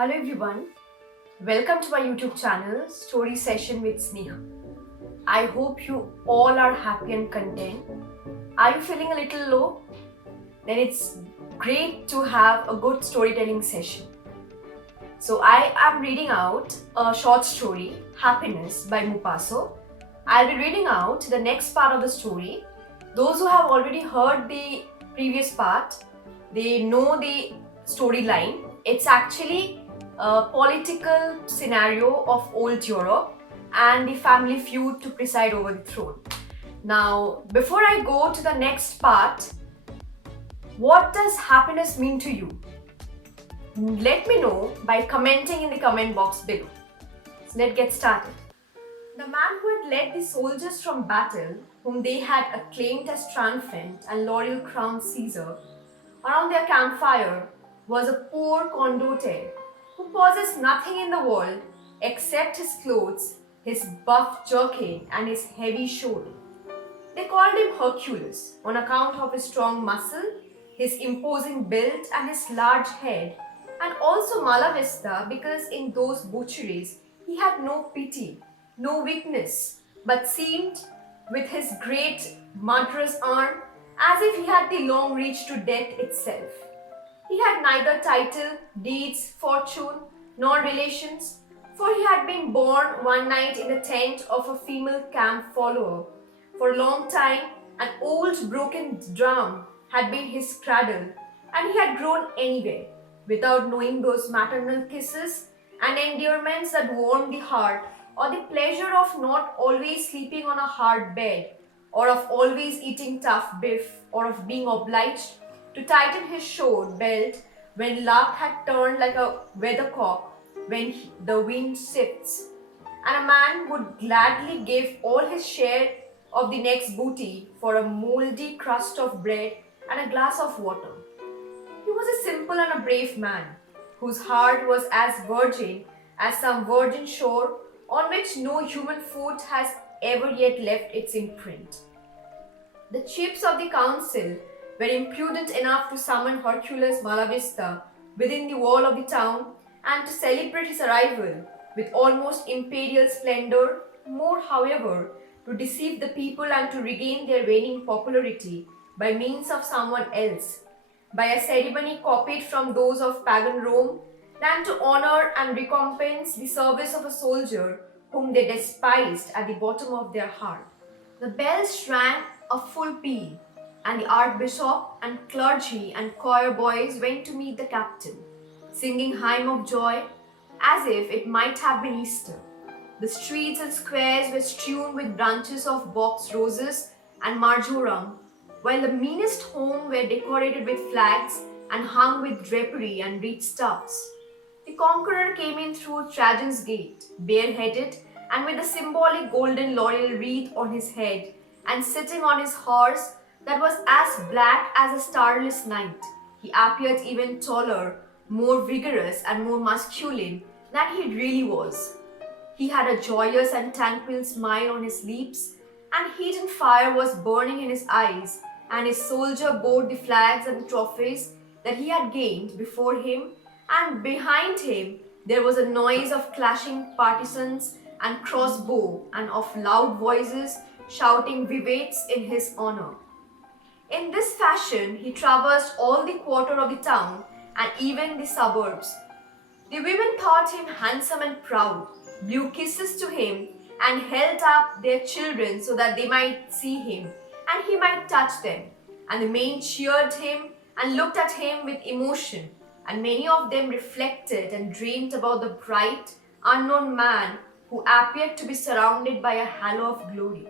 Hello everyone, welcome to my YouTube channel Story Session with Sneha. I hope you all are happy and content. Are you feeling a little low? Then it's great to have a good storytelling session. So I am reading out a short story, Happiness by Mupaso. I'll be reading out the next part of the story. Those who have already heard the previous part, they know the storyline. It's actually a political scenario of old Europe and the family feud to preside over the throne. Now, before I go to the next part, what does happiness mean to you? Let me know by commenting in the comment box below. So let's get started. The man who had led the soldiers from battle, whom they had acclaimed as triumphant and laurel crowned Caesar, around their campfire was a poor condottiere who possessed nothing in the world except his clothes, his buff jerkin, and his heavy sword. They called him Hercules on account of his strong muscle, his imposing build, and his large head, and also Malavista because in those butcheries he had no pity, no weakness, but seemed with his great murderous arm as if he had the long reach to death itself. He had neither title, deeds, fortune, nor relations, for he had been born one night in the tent of a female camp follower. For a long time, an old broken drum had been his cradle, and he had grown anywhere, without knowing those maternal kisses and endearments that warm the heart, or the pleasure of not always sleeping on a hard bed, or of always eating tough beef, or of being obliged to tighten his sword belt when luck had turned like a weathercock when the wind shifts. And a man would gladly give all his share of the next booty for a moldy crust of bread and a glass of water. He was a simple and a brave man, whose heart was as virgin as some virgin shore on which no human foot has ever yet left its imprint. The chiefs of the council were impudent enough to summon Hercules Malavista within the wall of the town and to celebrate his arrival with almost imperial splendor, more, however, to deceive the people and to regain their waning popularity by means of someone else, by a ceremony copied from those of pagan Rome, than to honor and recompense the service of a soldier whom they despised at the bottom of their heart. The bells rang a full peal, and the archbishop and clergy and choir boys went to meet the captain, singing hymn of joy as if it might have been Easter. The streets and squares were strewn with branches of box roses and marjoram, while the meanest homes were decorated with flags and hung with drapery and rich stuffs. The conqueror came in through Trajan's gate, bareheaded and with a symbolic golden laurel wreath on his head, and sitting on his horse that was as black as a starless night. He appeared even taller, more vigorous, and more masculine than he really was. He had a joyous and tranquil smile on his lips, and hidden fire was burning in his eyes, and his soldier bore the flags and the trophies that he had gained before him, and behind him there was a noise of clashing partisans and crossbow, and of loud voices shouting vivats in his honor. In this fashion, he traversed all the quarter of the town and even the suburbs. The women thought him handsome and proud, blew kisses to him, and held up their children so that they might see him and he might touch them. And the men cheered him and looked at him with emotion, and many of them reflected and dreamed about the bright, unknown man who appeared to be surrounded by a halo of glory.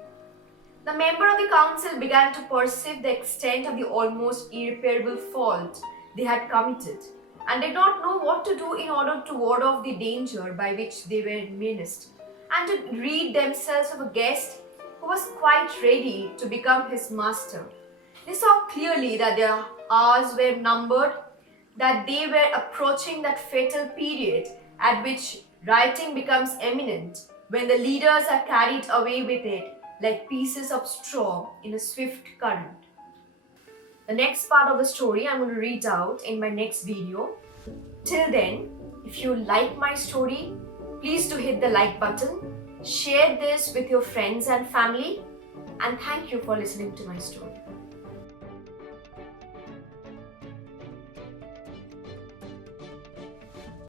The member of the council began to perceive the extent of the almost irreparable fault they had committed, and did not know what to do in order to ward off the danger by which they were menaced, and to rid themselves of a guest who was quite ready to become his master. They saw clearly that their hours were numbered, that they were approaching that fatal period at which rioting becomes imminent, when the leaders are carried away with it like pieces of straw in a swift current. The next part of the story I'm going to read out in my next video. Till then, If you like my story, please do hit the like button, share this with your friends and family, and thank you for listening to my story.